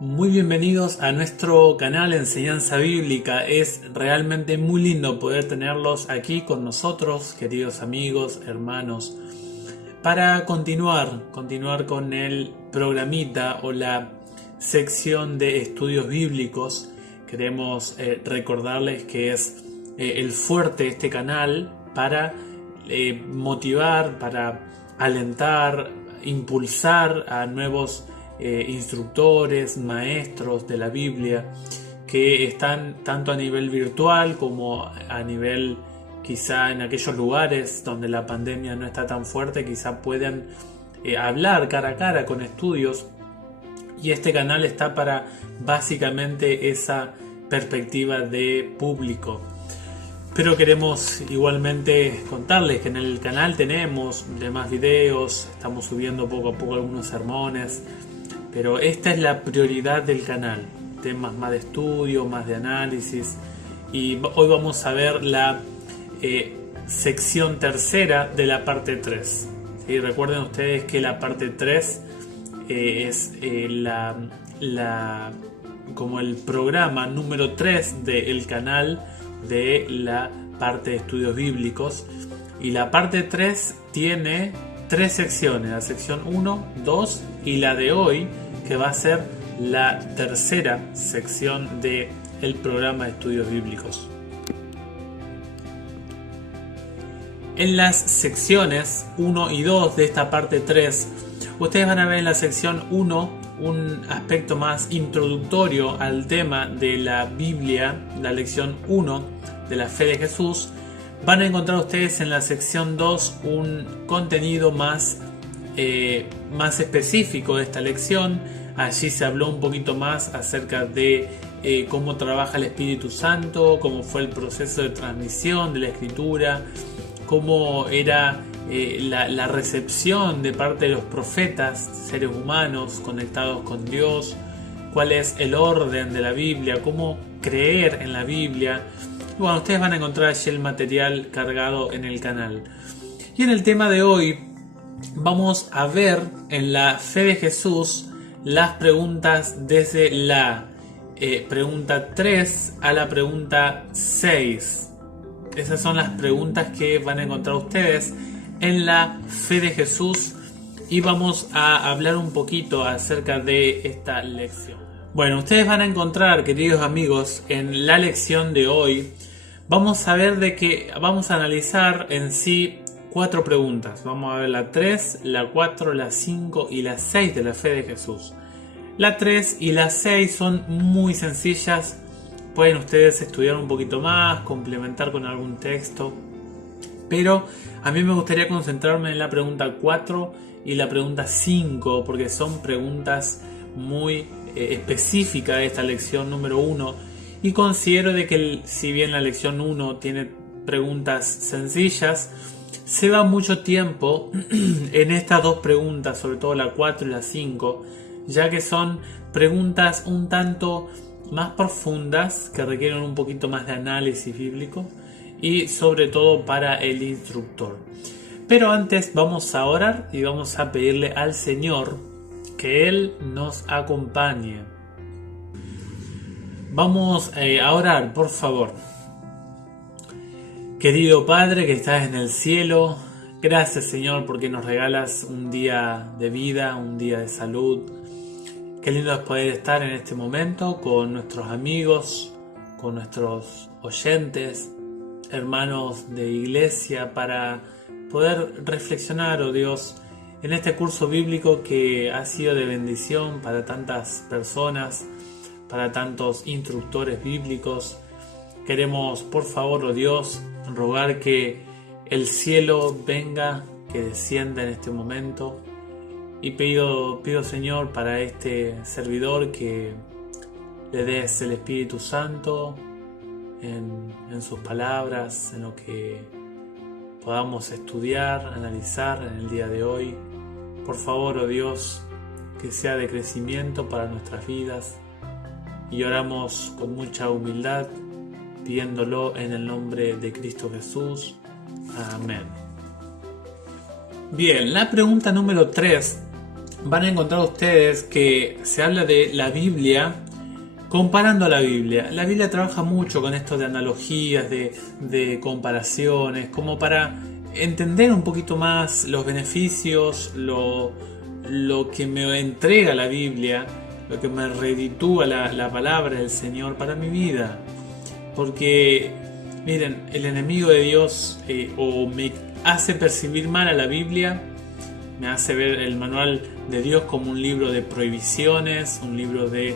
Muy bienvenidos a nuestro canal Enseñanza Bíblica. Es realmente muy lindo poder tenerlos aquí con nosotros, queridos amigos, hermanos, para continuar con el programita o la sección de estudios bíblicos. Queremos recordarles que es el fuerte de este canal para motivar, para alentar, impulsar a nuevos instructores, maestros de la Biblia que están tanto a nivel virtual como a nivel quizá en aquellos lugares donde la pandemia no está tan fuerte, quizá puedan hablar cara a cara con estudios, y este canal está para básicamente esa perspectiva de público. Pero queremos igualmente contarles que en el canal tenemos demás videos, estamos subiendo poco a poco algunos sermones, pero esta es la prioridad del canal, temas más de estudio, más de análisis, y hoy vamos a ver la sección tercera de la parte 3. ¿Sí? Recuerden ustedes que la parte 3 es como el programa número 3 del canal de la parte de estudios bíblicos, y la parte 3 tiene 3 secciones, la sección 1, 2 y la de hoy, que va a ser la tercera sección del programa de estudios bíblicos. En las secciones 1 y 2 de esta parte 3, ustedes van a ver en la sección 1 un aspecto más introductorio al tema de la Biblia, la lección 1 de la fe de Jesús. Van a encontrar ustedes en la sección 2 un contenido más específico de esta lección. Allí se habló un poquito más acerca de cómo trabaja el Espíritu Santo, cómo fue el proceso de transmisión de la Escritura, cómo era la recepción de parte de los profetas, seres humanos conectados con Dios, cuál es el orden de la Biblia, cómo creer en la Biblia. Y bueno, ustedes van a encontrar allí el material cargado en el canal. Y en el tema de hoy vamos a ver en la fe de Jesús las preguntas desde la pregunta 3 a la pregunta 6. Esas son las preguntas que van a encontrar ustedes en la fe de Jesús, y vamos a hablar un poquito acerca de esta lección. Bueno, ustedes van a encontrar, queridos amigos, en la lección de hoy vamos a ver de que vamos a analizar en sí 4 preguntas. Vamos a ver la 3, la 4, la 5 y la 6 de la fe de Jesús. La 3 y la 6 son muy sencillas. Pueden ustedes estudiar un poquito más, complementar con algún texto, pero a mí me gustaría concentrarme en la pregunta 4 y la pregunta 5, porque son preguntas muy específicas de esta lección número 1, y considero de que si bien la lección 1 tiene preguntas sencillas, se va mucho tiempo en estas dos preguntas, sobre todo la 4 y la 5, ya que son preguntas un tanto más profundas que requieren un poquito más de análisis bíblico, y sobre todo para el instructor. Pero antes vamos a orar y vamos a pedirle al Señor que Él nos acompañe. Vamos a orar, por favor. Querido Padre que estás en el cielo, gracias Señor porque nos regalas un día de vida, un día de salud. Qué lindo es poder estar en este momento con nuestros amigos, con nuestros oyentes, hermanos de iglesia, para poder reflexionar, oh Dios, en este curso bíblico que ha sido de bendición para tantas personas, para tantos instructores bíblicos. Queremos, por favor, oh Dios, rogar que el cielo venga, que descienda en este momento, y pido Señor para este servidor que le des el Espíritu Santo en sus palabras, en lo que podamos estudiar, analizar en el día de hoy. Por favor, oh Dios, que sea de crecimiento para nuestras vidas, y oramos con mucha humildad, pidiéndolo en el nombre de Cristo Jesús. Amén. Bien, la pregunta número 3 van a encontrar ustedes que se habla de la Biblia comparando a la Biblia. La Biblia trabaja mucho con esto de analogías, de comparaciones, como para entender un poquito más los beneficios, lo que me entrega la Biblia, lo que me reditúa la palabra del Señor para mi vida. Porque, miren, el enemigo de Dios o me hace percibir mal a la Biblia, me hace ver el manual de Dios como un libro de prohibiciones, un libro de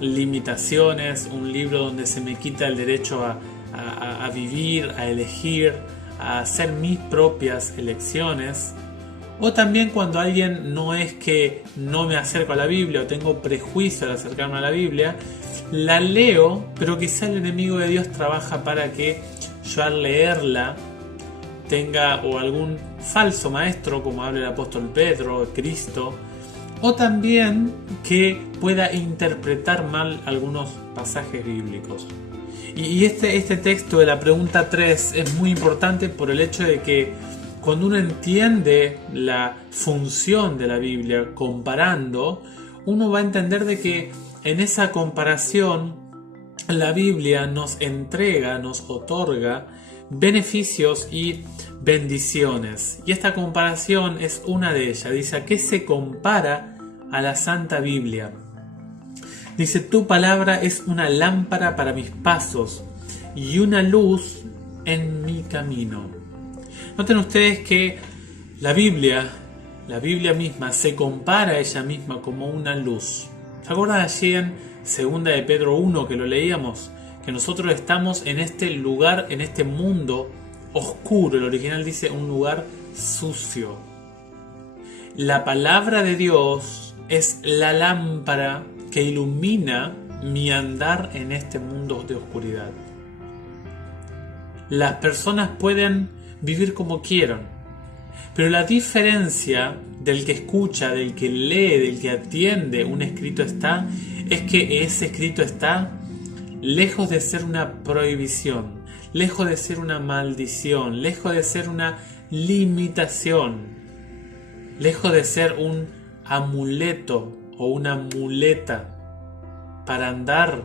limitaciones, un libro donde se me quita el derecho a vivir, a elegir, a hacer mis propias elecciones. O también cuando alguien no es que no me acerco a la Biblia o tengo prejuicio de acercarme a la Biblia, la leo, pero quizá el enemigo de Dios trabaja para que yo al leerla tenga o algún falso maestro, como habla el apóstol Pedro, Cristo, o también que pueda interpretar mal algunos pasajes bíblicos. Y este texto de la pregunta 3 es muy importante por el hecho de que cuando uno entiende la función de la Biblia comparando, uno va a entender de que en esa comparación la Biblia nos entrega, nos otorga beneficios y bendiciones. Y esta comparación es una de ellas. Dice: ¿a qué se compara a la Santa Biblia? Dice: tu palabra es una lámpara para mis pasos y una luz en mi camino. Noten ustedes que la Biblia misma se compara a ella misma como una luz. ¿Se acuerdan allí en 2 de Pedro 1 que lo leíamos? Que nosotros estamos en este lugar, en este mundo oscuro. El original dice un lugar sucio. La palabra de Dios es la lámpara que ilumina mi andar en este mundo de oscuridad. Las personas pueden vivir como quieran, pero la diferencia del que escucha, del que lee, del que atiende un escrito es que ese escrito está lejos de ser una prohibición, lejos de ser una maldición, lejos de ser una limitación, lejos de ser un amuleto o una muleta para andar.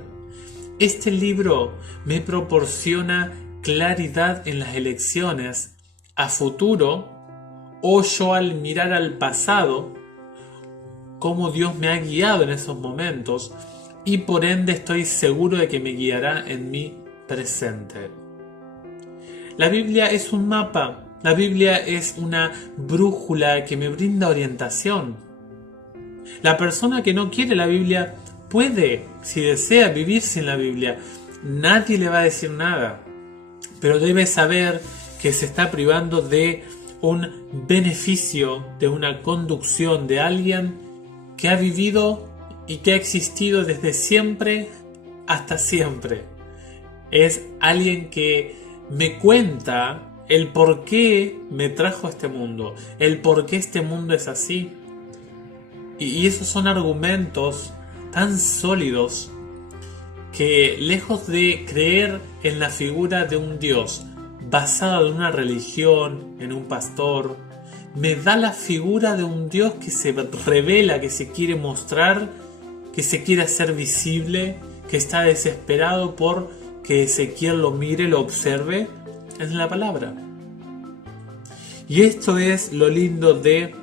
Este libro me proporciona claridad en las elecciones a futuro, o yo al mirar al pasado, cómo Dios me ha guiado en esos momentos, y por ende estoy seguro de que me guiará en mi presente. La Biblia es un mapa, la Biblia es una brújula que me brinda orientación. La persona que no quiere la Biblia puede, si desea, vivir sin la Biblia. Nadie le va a decir nada, pero debe saber que se está privando de un beneficio, de una conducción de alguien que ha vivido y que ha existido desde siempre hasta siempre. Es alguien que me cuenta el por qué me trajo a este mundo, el por qué este mundo es así. Y esos son argumentos tan sólidos que, lejos de creer en la figura de un Dios basada en una religión, en un pastor, me da la figura de un Dios que se revela, que se quiere mostrar, que se quiere hacer visible, que está desesperado por que Ezequiel lo mire, lo observe en la palabra. Y esto es lo lindo de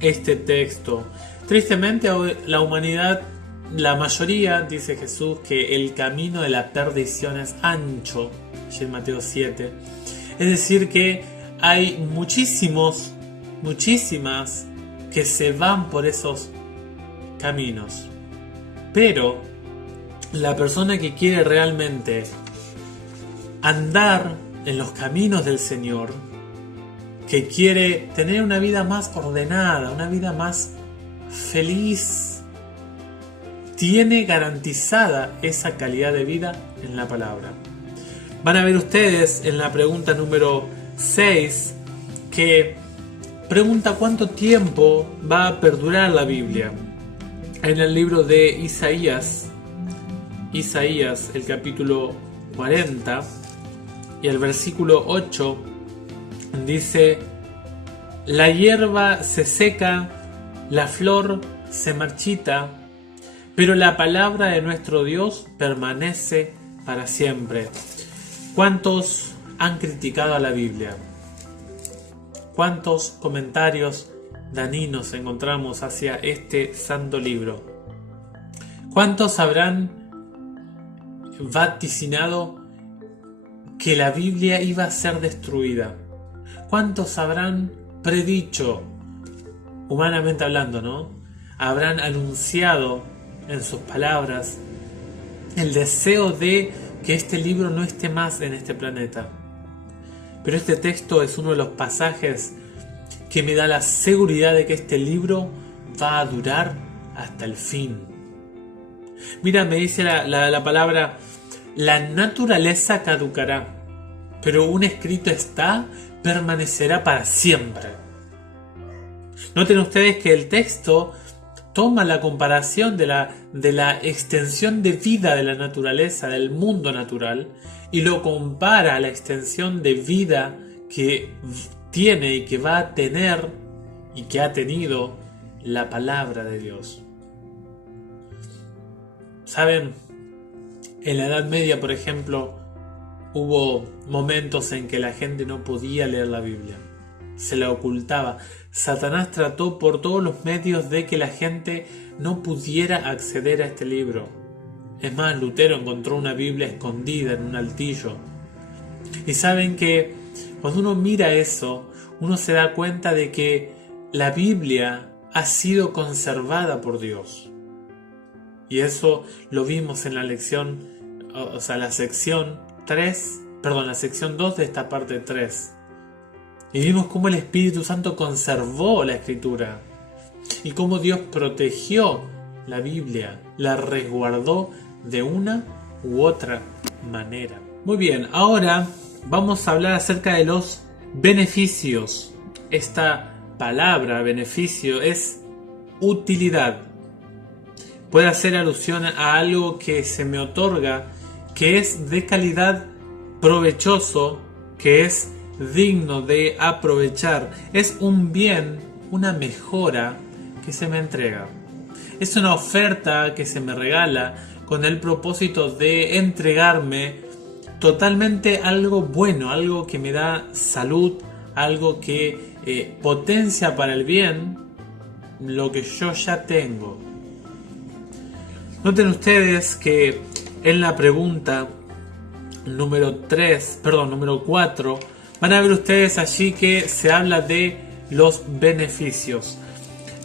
este texto. Tristemente, la humanidad, la mayoría, dice Jesús, que el camino de la perdición es ancho, en Mateo 7. Es decir, que hay muchísimas que se van por esos caminos. Pero la persona que quiere realmente andar en los caminos del Señor, que quiere tener una vida más ordenada, una vida más feliz, tiene garantizada esa calidad de vida en la palabra. Van a ver ustedes en la pregunta número 6 que pregunta cuánto tiempo va a perdurar la Biblia. En el libro de Isaías, el capítulo 40 y el versículo 8 dice: la hierba se seca, la flor se marchita, pero la palabra de nuestro Dios permanece para siempre. ¿Cuántos han criticado a la Biblia? ¿Cuántos comentarios dañinos encontramos hacia este santo libro? ¿Cuántos habrán vaticinado que la Biblia iba a ser destruida? ¿Cuántos habrán predicho, humanamente hablando, ¿no? Habrán anunciado en sus palabras el deseo de que este libro no esté más en este planeta. Pero este texto es uno de los pasajes que me da la seguridad de que este libro va a durar hasta el fin. Mira, me dice la palabra, la naturaleza caducará, pero un escrito está, permanecerá para siempre. Noten ustedes que el texto toma la comparación de la extensión de vida de la naturaleza, del mundo natural, y lo compara a la extensión de vida que tiene y que va a tener y que ha tenido la palabra de Dios. ¿Saben? En la Edad Media, por ejemplo, hubo momentos en que la gente no podía leer la Biblia. Se la ocultaba. Satanás trató por todos los medios de que la gente no pudiera acceder a este libro. Es más, Lutero encontró una Biblia escondida en un altillo. Y saben que cuando uno mira eso, uno se da cuenta de que la Biblia ha sido conservada por Dios. Y eso lo vimos en la lección, la sección 2 de esta parte 3. Y vimos cómo el Espíritu Santo conservó la Escritura. Y cómo Dios protegió la Biblia, la resguardó de una u otra manera. Muy bien, ahora vamos a hablar acerca de los beneficios. Esta palabra, beneficio, es utilidad. Puede hacer alusión a algo que se me otorga, que es de calidad, provechoso, que es digno de aprovechar. Es un bien, una mejora que se me entrega. Es una oferta que se me regala con el propósito de entregarme totalmente algo bueno, algo que me da salud, algo que potencia para el bien lo que yo ya tengo. Noten ustedes que en la pregunta número 4, van a ver ustedes allí que se habla de los beneficios.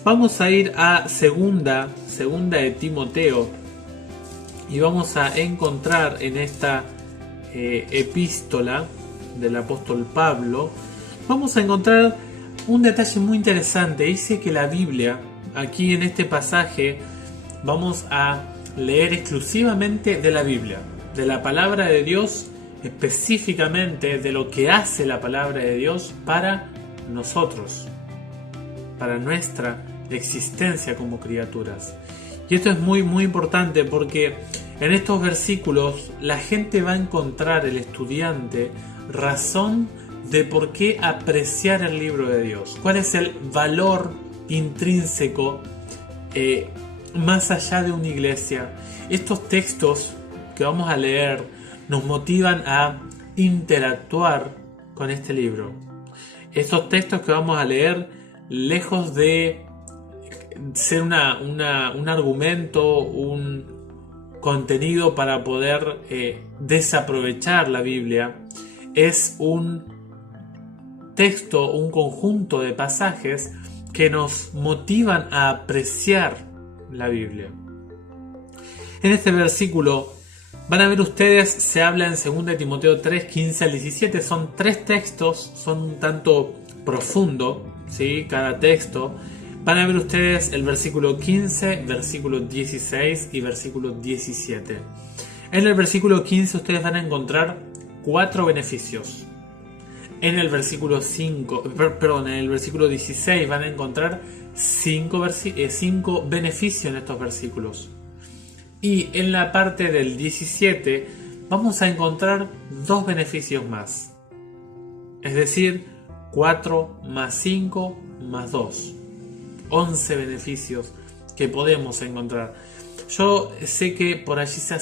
Vamos a ir a segunda de Timoteo y vamos a encontrar en esta epístola del apóstol Pablo, vamos a encontrar un detalle muy interesante. Dice que la Biblia, aquí en este pasaje, vamos a leer exclusivamente de la Biblia, de la palabra de Dios, específicamente de lo que hace la palabra de Dios para nosotros, para nuestra existencia como criaturas. Y esto es muy muy importante porque en estos versículos la gente va a encontrar, el estudiante, razón de por qué apreciar el libro de Dios. ¿Cuál es el valor intrínseco más allá de una iglesia? Estos textos que vamos a leer nos motivan a interactuar con este libro. Estos textos que vamos a leer, lejos de ser un argumento, un contenido para poder desaprovechar la Biblia, es un texto, un conjunto de pasajes que nos motivan a apreciar la Biblia. En este versículo van a ver ustedes, se habla en 2 Timoteo 3, 15 al 17, son 3 textos, son un tanto profundo, ¿sí? Cada texto. Van a ver ustedes el versículo 15, versículo 16 y versículo 17. En el versículo 15 ustedes van a encontrar 4 beneficios. En el versículo 16 van a encontrar 5 beneficios en estos versículos. Y en la parte del 17 vamos a encontrar 2 beneficios más. Es decir, 4 más 5 más 2. 11 beneficios que podemos encontrar. Yo sé que por allí ha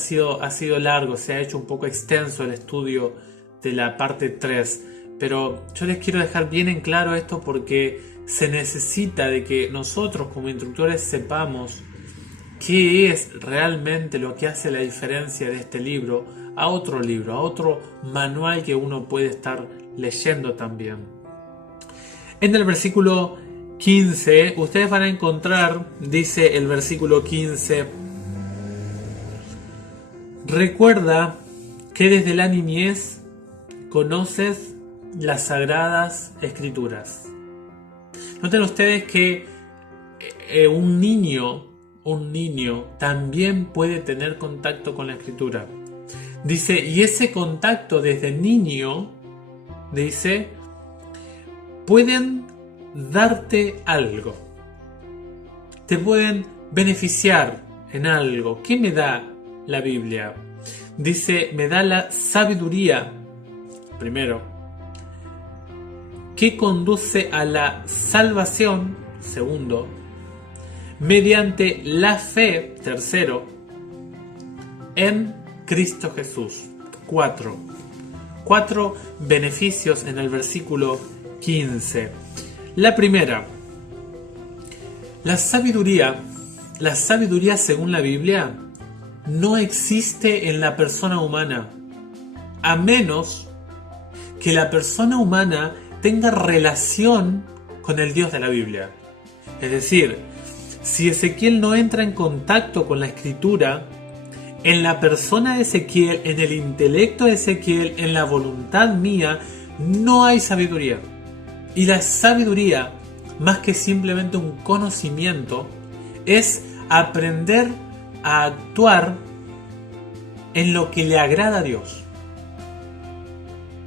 sido largo, se ha hecho un poco extenso el estudio de la parte 3, pero yo les quiero dejar bien en claro esto porque se necesita de que nosotros como instructores sepamos qué es realmente lo que hace la diferencia de este libro, a otro manual que uno puede estar leyendo también. En el versículo 15, ustedes van a encontrar, dice el versículo 15, recuerda que desde la niñez conoces las sagradas escrituras. Noten ustedes que un niño también puede tener contacto con la escritura. Dice, y ese contacto desde niño, dice, pueden darte algo. Te pueden beneficiar en algo. ¿Qué me da la Biblia? Dice, me da la sabiduría, primero, que conduce a la salvación, segundo, mediante la fe, tercero, en Cristo Jesús. Cuatro beneficios en el versículo 15. La primera, la sabiduría según la Biblia no existe en la persona humana, a menos que la persona humana tenga relación con el Dios de la Biblia. Es decir, si Ezequiel no entra en contacto con la escritura, en la persona de Ezequiel, en el intelecto de Ezequiel, en la voluntad mía, no hay sabiduría. Y la sabiduría, más que simplemente un conocimiento, es aprender a actuar en lo que le agrada a Dios.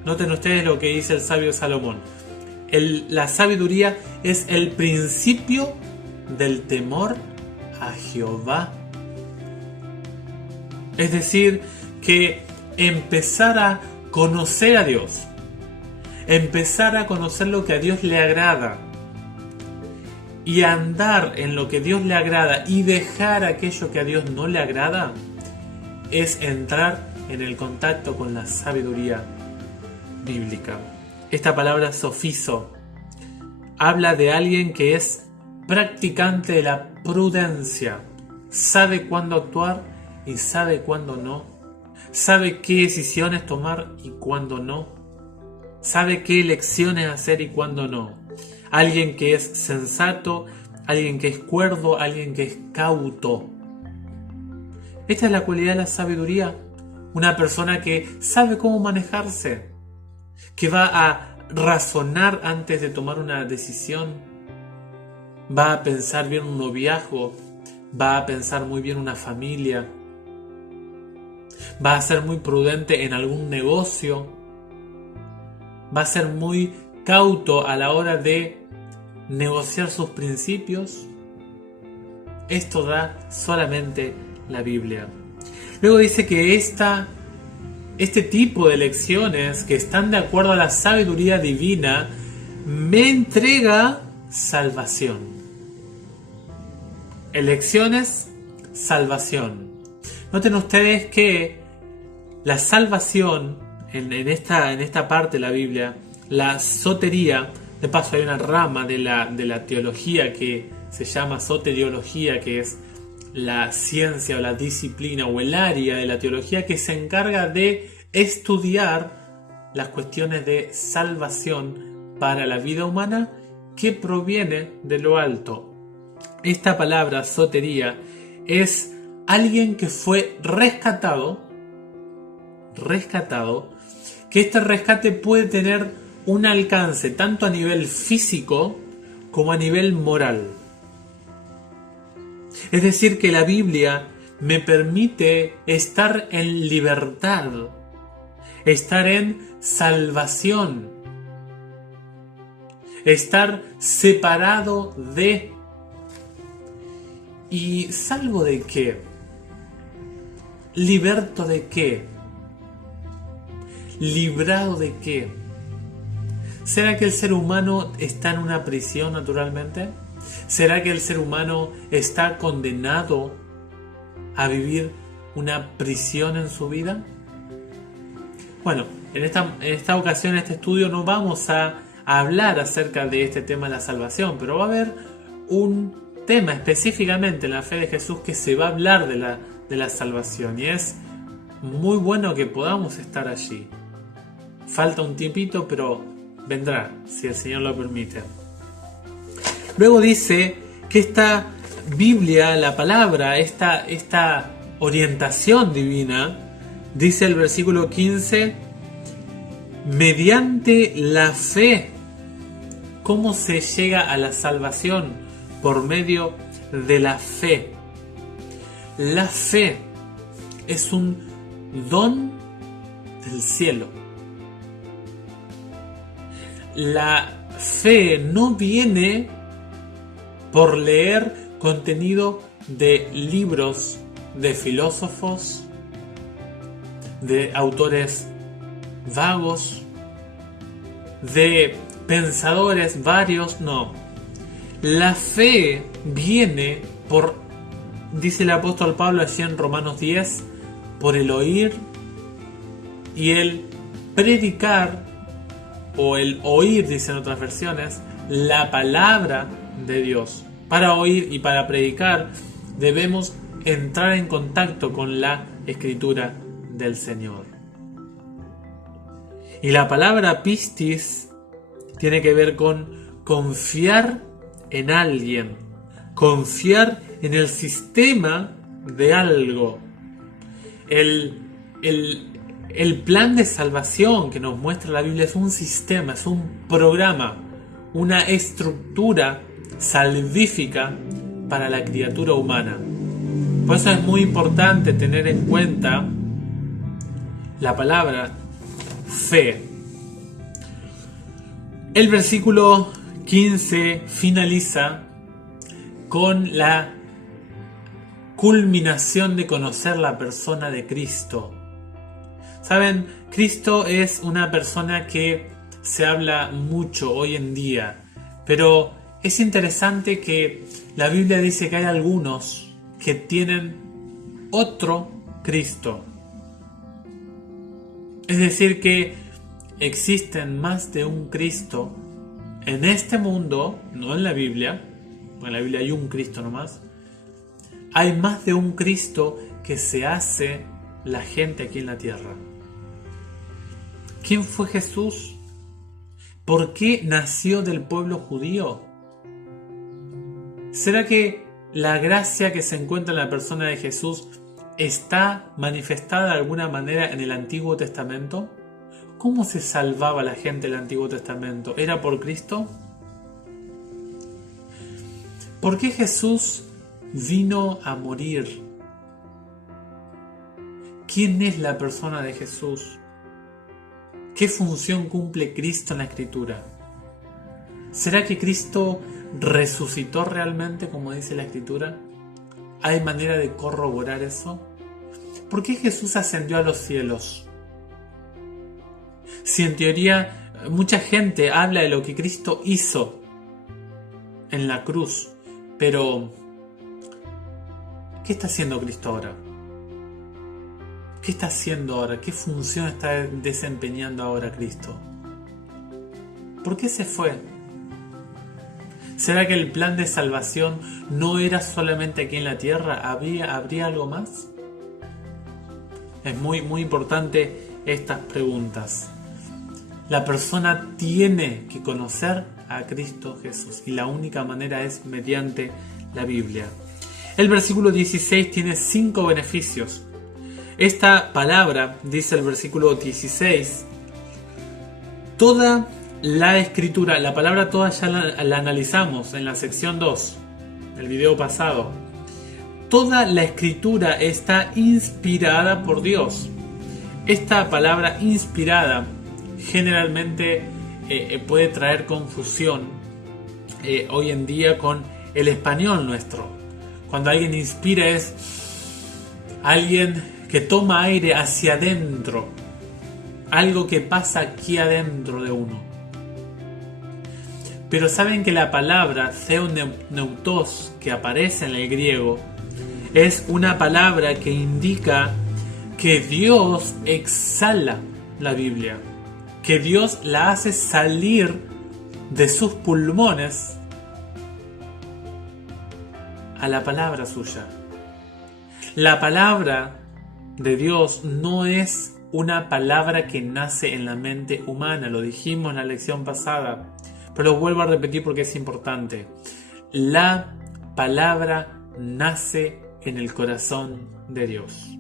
Noten ustedes lo que dice el sabio Salomón. La sabiduría es el principio del temor a Jehová. Es decir, que empezar a conocer a Dios, empezar a conocer lo que a Dios le agrada y andar en lo que a Dios le agrada y dejar aquello que a Dios no le agrada, es entrar en el contacto con la sabiduría bíblica. Esta palabra sofizo habla de alguien que es practicante de la prudencia, sabe cuándo actuar y sabe cuándo no, sabe qué decisiones tomar y cuándo no, sabe qué elecciones hacer y cuándo no. Alguien que es sensato, alguien que es cuerdo, alguien que es cauto. Esta es la cualidad de la sabiduría. Una persona que sabe cómo manejarse, que va a razonar antes de tomar una decisión, va a pensar bien un noviazgo, va a pensar muy bien una familia, va a ser muy prudente en algún negocio, va a ser muy cauto a la hora de negociar sus principios. Esto da solamente la Biblia. Luego dice que este tipo de lecciones que están de acuerdo a la sabiduría divina me entrega salvación. Elecciones, salvación. Noten ustedes que la salvación en esta parte de la Biblia, la sotería, de paso hay una rama de la teología que se llama soteriología, que es la ciencia o la disciplina o el área de la teología que se encarga de estudiar las cuestiones de salvación para la vida humana que proviene de lo alto. Esta palabra sotería es alguien que fue rescatado, que este rescate puede tener un alcance tanto a nivel físico como a nivel moral. Es decir, que la Biblia me permite estar en libertad, estar en salvación, estar separado de. ¿Y salvo de qué? ¿Liberto de qué? ¿Librado de qué? ¿Será que el ser humano está en una prisión naturalmente? ¿Será que el ser humano está condenado a vivir una prisión en su vida? Bueno, en esta ocasión, en este estudio, no vamos a hablar acerca de este tema de la salvación, pero va a haber un tema específicamente en la fe de Jesús que se va a hablar de la salvación, y es muy bueno que podamos estar allí. Falta un tiempito, pero vendrá, si el Señor lo permite. Luego dice que esta Biblia, la palabra, esta orientación divina, dice el versículo 15, mediante la fe. ¿Cómo se llega a la salvación? Por medio de la fe. La fe es un don del cielo. La fe no viene por leer contenido de libros de filósofos, de autores vagos, de pensadores varios, no. La fe viene por, dice el apóstol Pablo allí en Romanos 10, por el oír y el predicar, o el oír, dicen otras versiones, la palabra de Dios. Para oír y para predicar debemos entrar en contacto con la Escritura del Señor. Y la palabra pistis tiene que ver con confiar en alguien, confiar en el sistema de algo. El plan de salvación que nos muestra la Biblia es un sistema, es un programa, una estructura salvífica para la criatura humana. Por eso es muy importante tener en cuenta la palabra fe. El versículo 15 finaliza con la culminación de conocer la persona de Cristo. Saben, Cristo es una persona que se habla mucho hoy en día, pero es interesante que la Biblia dice que hay algunos que tienen otro Cristo. Es decir, que existen más de un Cristo en este mundo, no en la Biblia. En la Biblia hay un Cristo nomás. Hay más de un Cristo que se hace la gente aquí en la tierra. ¿Quién fue Jesús? ¿Por qué nació del pueblo judío? ¿Será que la gracia que se encuentra en la persona de Jesús está manifestada de alguna manera en el Antiguo Testamento? ¿Cómo se salvaba la gente del Antiguo Testamento? ¿Era por Cristo? ¿Por qué Jesús vino a morir? ¿Quién es la persona de Jesús? ¿Qué función cumple Cristo en la Escritura? ¿Será que Cristo resucitó realmente, como dice la Escritura? ¿Hay manera de corroborar eso? ¿Por qué Jesús ascendió a los cielos? Si en teoría mucha gente habla de lo que Cristo hizo en la cruz, pero ¿qué está haciendo Cristo ahora? ¿Qué está haciendo ahora? ¿Qué función está desempeñando ahora Cristo? ¿Por qué se fue? ¿Será que el plan de salvación no era solamente aquí en la tierra? ¿Habría algo más? Es muy importante estas preguntas. La persona tiene que conocer a Cristo Jesús y la única manera es mediante la Biblia. El versículo 16 tiene 5 beneficios. Esta palabra, dice el versículo 16, toda la Escritura, la palabra toda ya la analizamos en la sección 2, el video pasado. Toda la Escritura está inspirada por Dios. Esta palabra inspirada generalmente puede traer confusión hoy en día con el español nuestro. Cuando alguien inspira es alguien que toma aire hacia adentro, algo que pasa aquí adentro de uno. Pero saben que la palabra theoneutos que aparece en el griego es una palabra que indica que Dios exhala la Biblia, que Dios la hace salir de sus pulmones a la palabra suya. La palabra de Dios no es una palabra que nace en la mente humana, lo dijimos en la lección pasada, pero lo vuelvo a repetir porque es importante. La palabra nace en el corazón de Dios.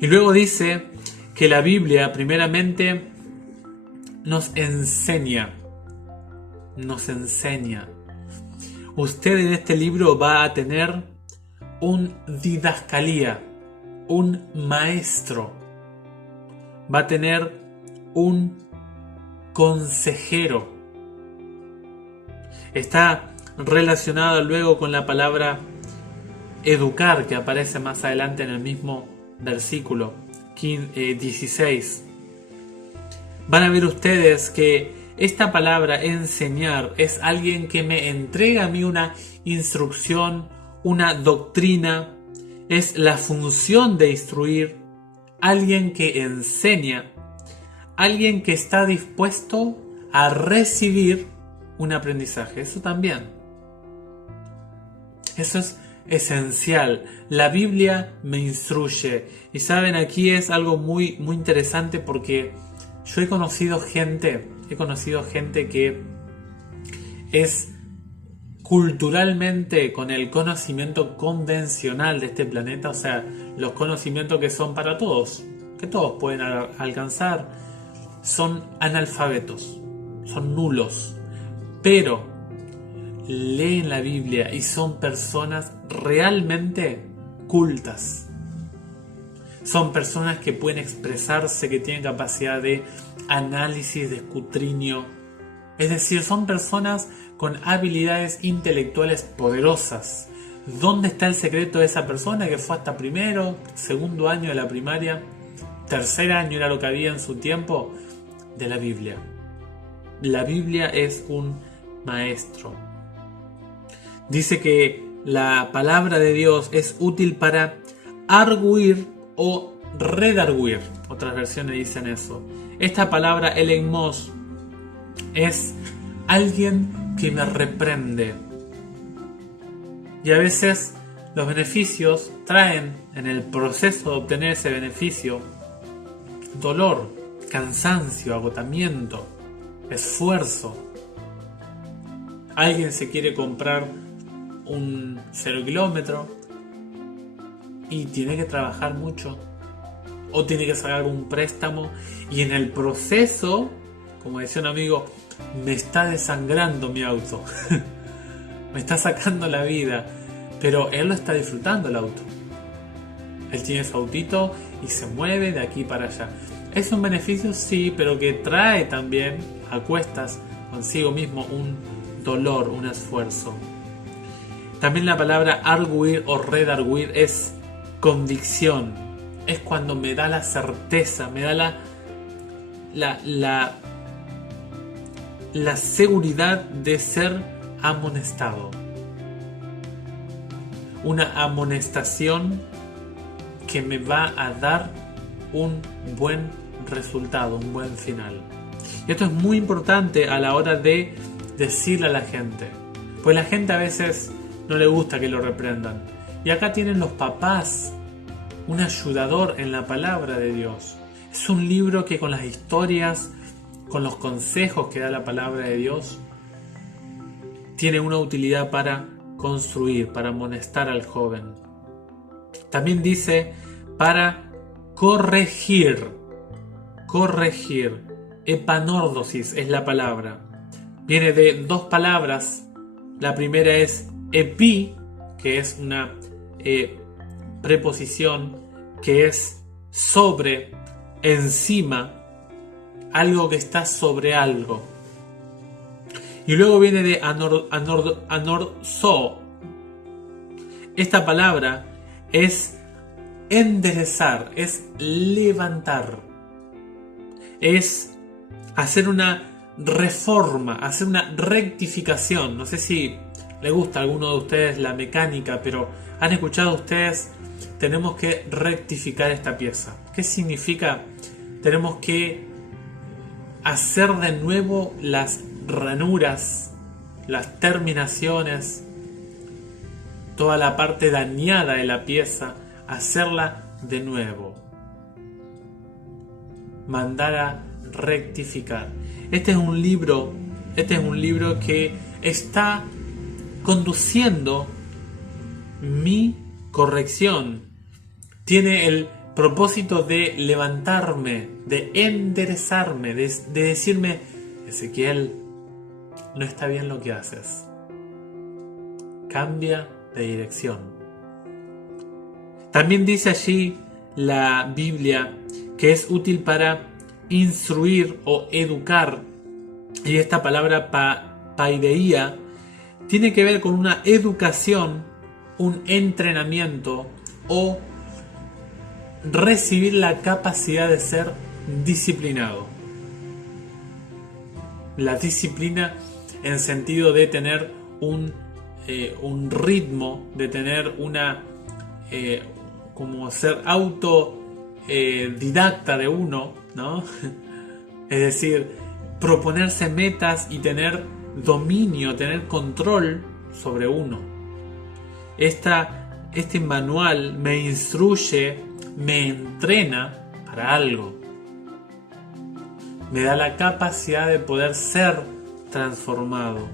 Y luego dice que la Biblia primeramente nos enseña. Usted en este libro va a tener un didascalía, un maestro. Va a tener un consejero. Está relacionada luego con la palabra educar, que aparece más adelante en el mismo versículo 16. Van a ver ustedes que esta palabra enseñar es alguien que me entrega a mí una instrucción, una doctrina, es la función de instruir, alguien que enseña, alguien que está dispuesto a recibir un aprendizaje. Eso también. Eso es esencial. La Biblia me instruye. Y saben, aquí es algo muy, muy interesante porque yo he conocido gente que es culturalmente con el conocimiento convencional de este planeta, o sea, los conocimientos que son para todos, que todos pueden alcanzar, son analfabetos, son nulos, pero leen la Biblia y son personas realmente cultas. Son personas que pueden expresarse, que tienen capacidad de análisis, de escrutinio. Es decir, son personas con habilidades intelectuales poderosas. ¿Dónde está el secreto de esa persona que fue hasta primero, segundo año de la primaria, tercer año era lo que había en su tiempo? De la Biblia. La Biblia es un maestro. Dice que la palabra de Dios es útil para arguir o redarguir. Otras versiones dicen eso. Esta palabra elegmos es alguien que me reprende. Y a veces los beneficios traen en el proceso de obtener ese beneficio dolor, cansancio, agotamiento, esfuerzo. Alguien se quiere comprar un 0 kilómetro y tiene que trabajar mucho, o tiene que sacar algún préstamo, y en el proceso, como decía un amigo, me está desangrando mi auto me está sacando la vida, pero él lo está disfrutando el auto. Él tiene su autito y se mueve de aquí para allá. Es un beneficio, sí, pero que trae también a cuestas consigo mismo un dolor, un esfuerzo. También la palabra arguir o redarguir es convicción. Es cuando me da la certeza, me da la seguridad de ser amonestado. Una amonestación que me va a dar un buen resultado, un buen final. Y esto es muy importante a la hora de decirle a la gente, pues la gente a veces no le gusta que lo reprendan. Y acá tienen los papás un ayudador en la palabra de Dios. Es un libro que con las historias, con los consejos que da la palabra de Dios, tiene una utilidad para construir, para amonestar al joven. También dice para corregir. Corregir. Epanordosis es la palabra. Viene de dos palabras. La primera es epi, que es una preposición que es sobre, encima, algo que está sobre algo. Y luego viene de anorzo. Esta palabra es enderezar, es levantar, es hacer una reforma, hacer una rectificación. No sé si le gusta a alguno de ustedes la mecánica, pero ¿han escuchado ustedes? Tenemos que rectificar esta pieza. ¿Qué significa? Tenemos que hacer de nuevo las ranuras, las terminaciones, toda la parte dañada de la pieza, hacerla de nuevo. Mandar a rectificar. Este es un libro que está conduciendo mi corrección. Tiene el propósito de levantarme, de enderezarme, de decirme: Ezequiel, no está bien lo que haces. Cambia de dirección. También dice allí la Biblia que es útil para instruir o educar. Y esta palabra paideia tiene que ver con una educación, un entrenamiento o recibir la capacidad de ser disciplinado. La disciplina en sentido de tener un ritmo, de tener como ser autodidacta de uno, ¿no? Es decir, proponerse metas y tener dominio, tener control sobre uno. Este manual me instruye, me entrena para algo. Me da la capacidad de poder ser transformado.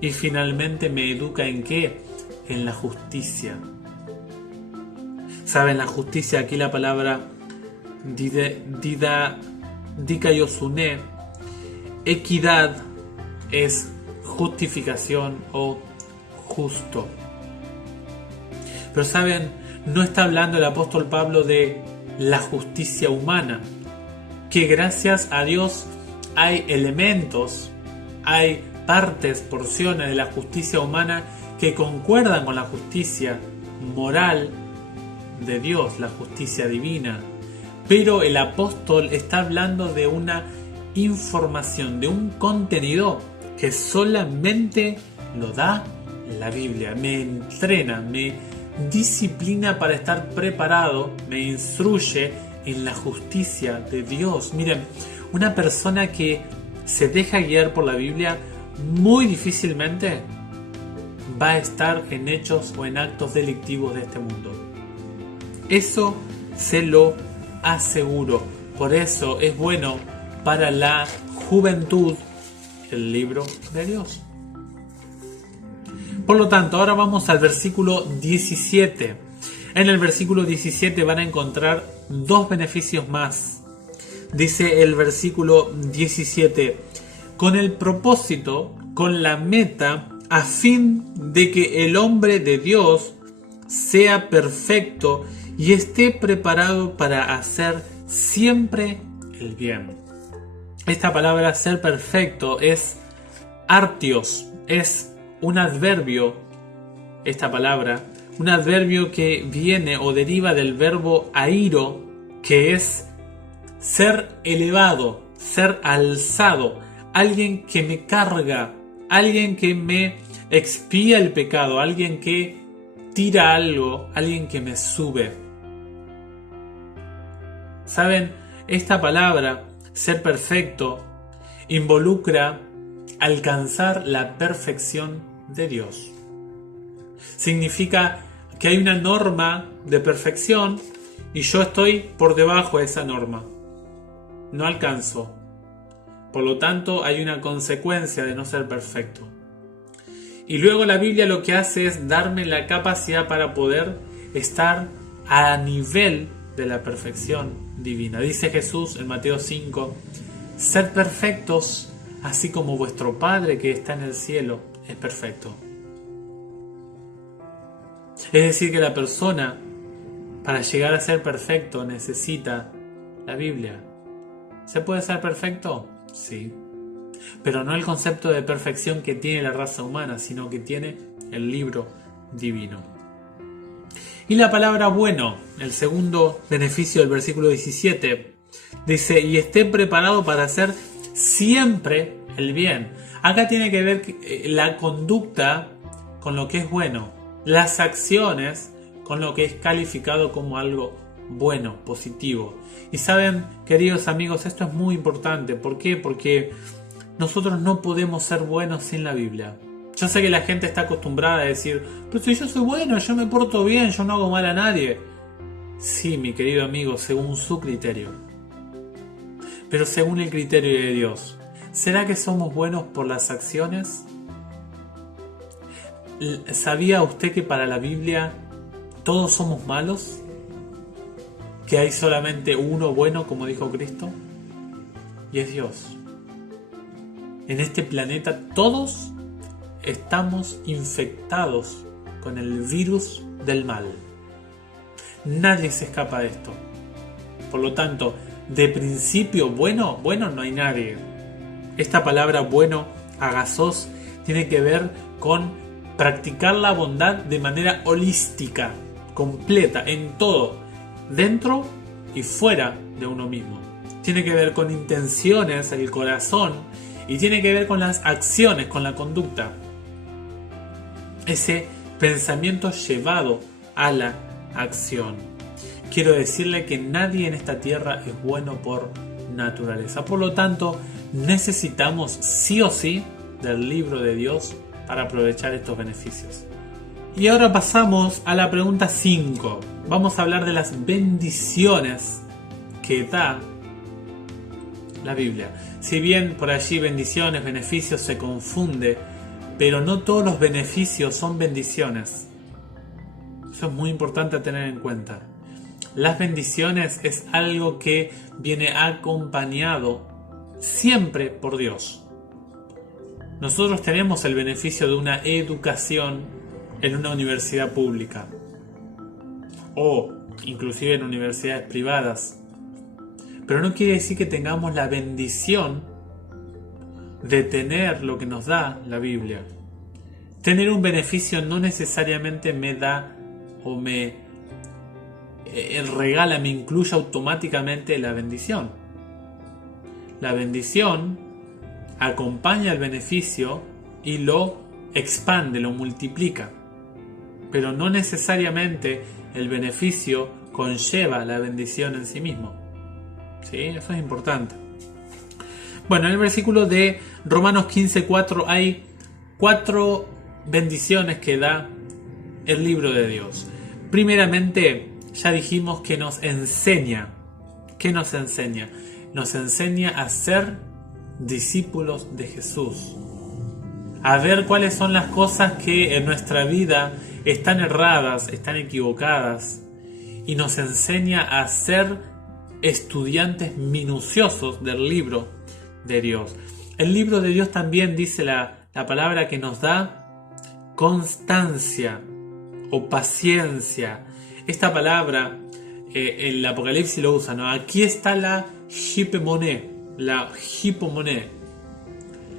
Y finalmente me educa ¿en qué? En la justicia. ¿Saben? La justicia, aquí la palabra dikaiosune, equidad es justificación o justo. Pero ¿saben? No está hablando el apóstol Pablo de la justicia humana, que gracias a Dios hay elementos, hay partes, porciones de la justicia humana que concuerdan con la justicia moral de Dios, la justicia divina. Pero el apóstol está hablando de una información, de un contenido que solamente lo da la Biblia. Me entrena, me disciplina para estar preparado, me instruye en la justicia de Dios. Miren, una persona que se deja guiar por la Biblia muy difícilmente va a estar en hechos o en actos delictivos de este mundo. Eso se lo aseguro. Por eso es bueno para la juventud el libro de Dios. Por lo tanto, ahora vamos al versículo 17. En el versículo 17 van a encontrar dos beneficios más. Dice el versículo 17: con el propósito, con la meta, a fin de que el hombre de Dios sea perfecto y esté preparado para hacer siempre el bien. Esta palabra ser perfecto es artios, es un adverbio, esta palabra, un adverbio que viene o deriva del verbo airo, que es ser elevado, ser alzado, alguien que me carga, alguien que me expía el pecado, alguien que tira algo, alguien que me sube. ¿Saben? Esta palabra, ser perfecto, involucra alcanzar la perfección de Dios. Significa que hay una norma de perfección y yo estoy por debajo de esa norma. No alcanzo. Por lo tanto, hay una consecuencia de no ser perfecto. Y luego la Biblia lo que hace es darme la capacidad para poder estar a nivel de la perfección divina. Dice Jesús en Mateo 5: sed perfectos, así como vuestro Padre que está en el cielo es perfecto. Es decir, que la persona, para llegar a ser perfecto, necesita la Biblia. ¿Se puede ser perfecto? Sí. Pero no el concepto de perfección que tiene la raza humana, sino que tiene el libro divino. Y la palabra bueno, el segundo beneficio del versículo 17, dice: y esté preparado para hacer siempre el bien. Acá tiene que ver la conducta con lo que es bueno, las acciones con lo que es calificado como algo bueno, positivo. Y saben, queridos amigos, esto es muy importante. ¿Por qué? Porque nosotros no podemos ser buenos sin la Biblia. Yo sé que la gente está acostumbrada a decir, pero si yo soy bueno, yo me porto bien, yo no hago mal a nadie. Sí, mi querido amigo, según su criterio. Pero según el criterio de Dios, ¿será que somos buenos por las acciones? ¿Sabía usted que para la Biblia todos somos malos? ¿Que hay solamente uno bueno, como dijo Cristo? Y es Dios. En este planeta todos estamos infectados con el virus del mal. Nadie se escapa de esto. Por lo tanto, de principio bueno no hay nadie. Esta palabra bueno, agazos, tiene que ver con practicar la bondad de manera holística, completa, en todo, dentro y fuera de uno mismo. Tiene que ver con intenciones, el corazón, y tiene que ver con las acciones, con la conducta. Ese pensamiento llevado a la acción. Quiero decirle que nadie en esta tierra es bueno por naturaleza. Por lo tanto, necesitamos sí o sí del libro de Dios para aprovechar estos beneficios. Y ahora pasamos a la pregunta 5. Vamos a hablar de las bendiciones que da la Biblia. Si bien por allí bendiciones, beneficios se confunde, pero no todos los beneficios son bendiciones. Eso es muy importante a tener en cuenta. Las bendiciones es algo que viene acompañado siempre por Dios. Nosotros tenemos el beneficio de una educación en una universidad pública o inclusive en universidades privadas, pero no quiere decir que tengamos la bendición de tener lo que nos da la Biblia. Tener un beneficio no necesariamente me da o me regala, me incluye automáticamente la bendición. La bendición acompaña el beneficio y lo expande, lo multiplica. Pero no necesariamente el beneficio conlleva la bendición en sí mismo. ¿Sí? Eso es importante. Bueno, en el versículo de Romanos 15:4 hay 4 bendiciones que da el libro de Dios. Primeramente, ya dijimos que nos enseña. ¿Qué nos enseña? Nos enseña a ser discípulos de Jesús. A ver cuáles son las cosas que en nuestra vida están erradas, están equivocadas. Y nos enseña a ser estudiantes minuciosos del libro de Dios. El libro de Dios también dice la palabra que nos da constancia o paciencia. Esta palabra el Apocalipsis lo usa, ¿no? Aquí está la hipomoné,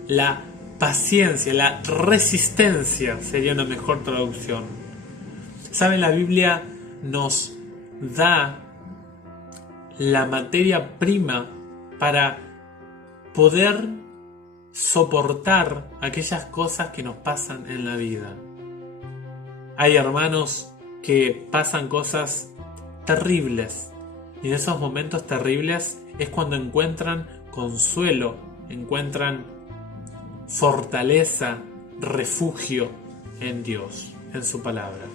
la paciencia, la resistencia sería una mejor traducción. ¿Saben? La Biblia nos da la materia prima para poder soportar aquellas cosas que nos pasan en la vida. Hay hermanos que pasan cosas terribles y en esos momentos terribles es cuando encuentran consuelo, encuentran fortaleza, refugio en Dios, en su palabra.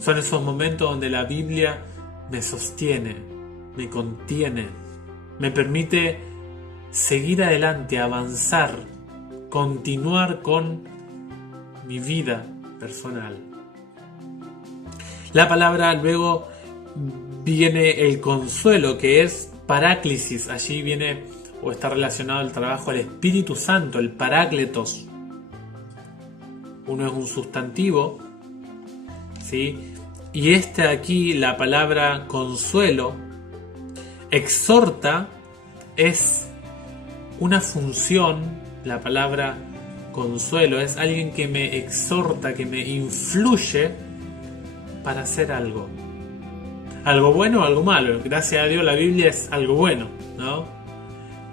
Son esos momentos donde la Biblia me sostiene, me contiene, me permite seguir adelante, avanzar, continuar con mi vida personal. La palabra luego viene el consuelo, que es paráclisis. Allí viene o está relacionado el trabajo del Espíritu Santo, el parácletos. Uno es un sustantivo, ¿sí? Y aquí, la palabra consuelo, exhorta, es una función. La palabra consuelo es alguien que me exhorta, que me influye para hacer algo. Algo bueno o algo malo. Gracias a Dios la Biblia es algo bueno, ¿no?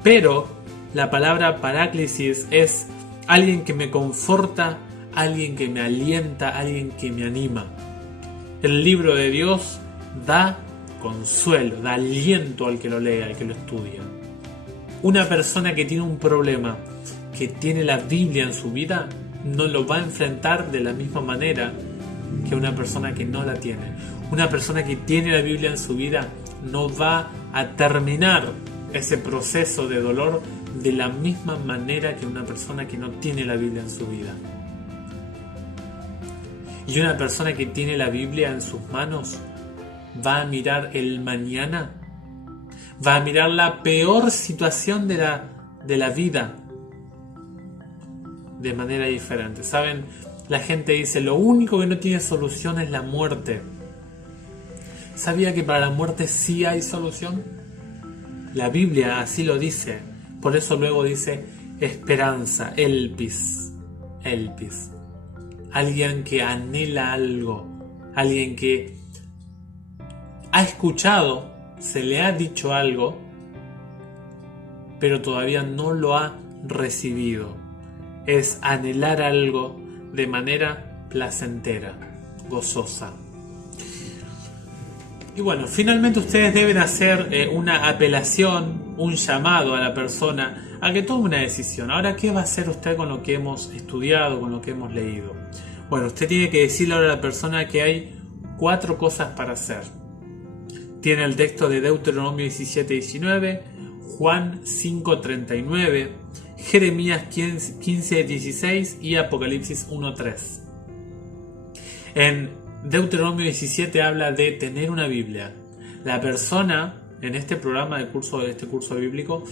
Pero La palabra paráclisis es alguien que me conforta, alguien que me alienta, alguien que me anima. El libro de Dios da consuelo, da aliento al que lo lea, al que lo estudia. Una persona que tiene un problema, que tiene la Biblia en su vida, no lo va a enfrentar de la misma manera que una persona que no la tiene. Una persona que tiene la Biblia en su vida no va a terminar ese proceso de dolor de la misma manera que una persona que no tiene la Biblia en su vida. Y una persona que tiene la Biblia en sus manos va a mirar el mañana, va a mirar la peor situación de la vida de manera diferente. ¿Saben? La gente dice, lo único que no tiene solución es la muerte. ¿Sabía que para la muerte sí hay solución? La Biblia así lo dice. Por eso luego dice esperanza, elpis. Alguien que anhela algo, alguien que ha escuchado, se le ha dicho algo, pero todavía no lo ha recibido. Es anhelar algo de manera placentera, gozosa. Y bueno, finalmente ustedes deben hacer una apelación, un llamado a la persona a que tome una decisión. Ahora, ¿qué va a hacer usted con lo que hemos estudiado, con lo que hemos leído? Bueno, usted tiene que decirle ahora a la persona que hay 4 cosas para hacer. Tiene el texto de Deuteronomio 17:19, Juan 5:39, Jeremías 15:16 y Apocalipsis 1:3. En Deuteronomio 17 habla de tener una Biblia. La persona en este programa de este curso bíblico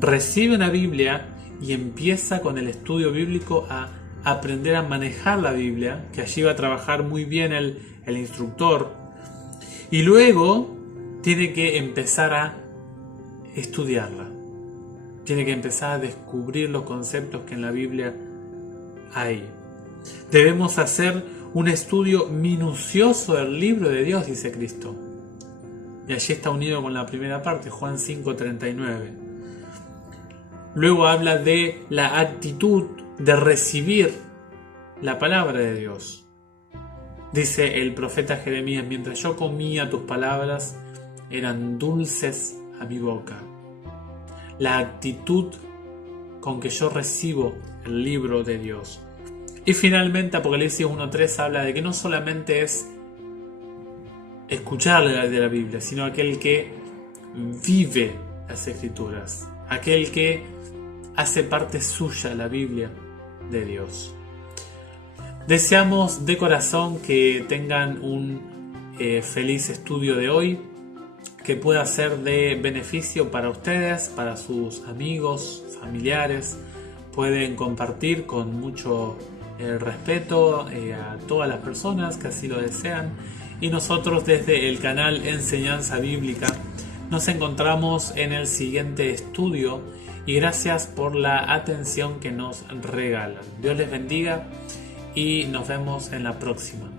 recibe una Biblia y empieza con el estudio bíblico a aprender a manejar la Biblia, que allí va a trabajar muy bien el instructor, y luego tiene que empezar a estudiarla. Tiene que empezar a descubrir los conceptos que en la Biblia hay. Debemos hacer un estudio minucioso del libro de Dios, dice Cristo. Y allí está unido con la primera parte, Juan 5:39. Luego habla de la actitud de recibir la palabra de Dios. Dice el profeta Jeremías, mientras yo comía tus palabras, eran dulces a mi boca. La actitud con que yo recibo el libro de Dios. Y finalmente Apocalipsis 1:3 habla de que no solamente es escuchar de la Biblia, sino aquel que vive las Escrituras, aquel que hace parte suya la Biblia de Dios. Deseamos de corazón que tengan un feliz estudio de hoy, que pueda ser de beneficio para ustedes, para sus amigos, familiares. Pueden compartir con mucho respeto a todas las personas que así lo desean. Y nosotros desde el canal Enseñanza Bíblica nos encontramos en el siguiente estudio y gracias por la atención que nos regalan. Dios les bendiga y nos vemos en la próxima.